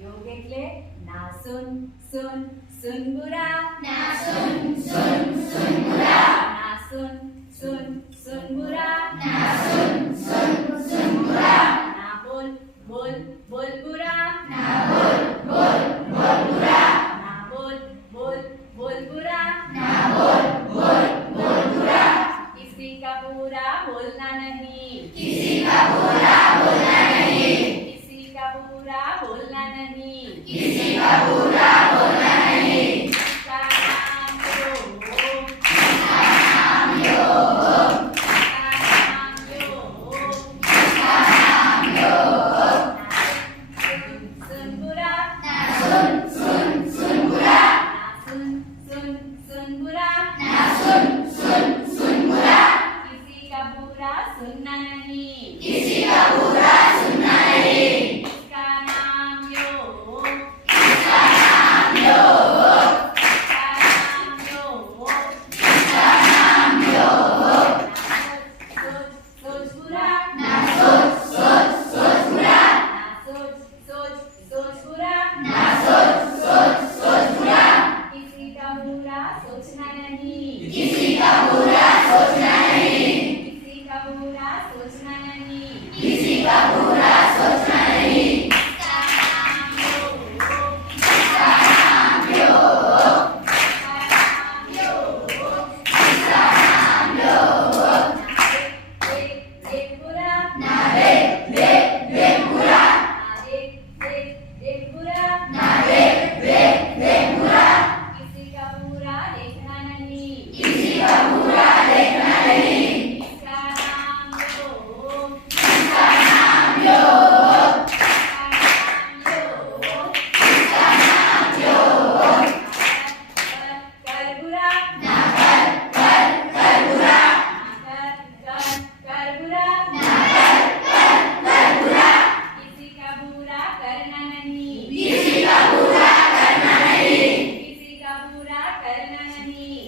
યોગ એટલે ના સુન સુન સુનબુરા ના સુન સુન સુનબુરા ના સુન સુન સુનબુરા ના સુન સુન સુનબુરા ના બોલ બોલ બોલબુરા ના બોલ બોલ બોલબુરા ના બોલ બોલ બોલબુરા ના બોલ બોલ बोलबुरा किसी का बुरा बोलना नहीं किसी का बुरा बोलना नहीं किसी का बुरा बोलना नहीं किसी का बुरा बोलना नहीं इसका नाम योग इसका नाम योग इसका नाम योग इसका नाम योग सुन बुरा ना सुन सुन सुनबुरा ना सुन सुन सुन बुरा ना सुन सुन सुनबुरा किसी का बुरा सुनना नहीं किसी का बुरा सुनना नहीं इसका नाम योग इसका नाम योग इसका नाम योग इसका नाम योग सोच सोच बुरा ना सोच सोच सोच बुरा ना सोच सोच सोच बुरा ना सोच सोच सोच बुरा किसी का बुरा सोचना नहीं किसी का बुरा सोचना नहीं किसी का बुरा सोचना नहीं किसी का बुरा सोचना नहीं इसका नाम योग इसका नाम योग इसका नाम योग इसका नाम योग देख देख बुरा ना देख देख देख बुरा देख देख देख बुरा ना देख देख देख बुरा किसी का बुरा देखना नहीं किसी का बुरा देखना नहीं इसका नाम योग इसका नाम योग इसका नाम योग इसका नाम योग कर बुरा ना कर कर कर बुरा कर बुरा ना कर कर कर बुरा किसी का बुरा करना नहीं किसी का बुरा करना नहीं किसी का बुरा करना नहीं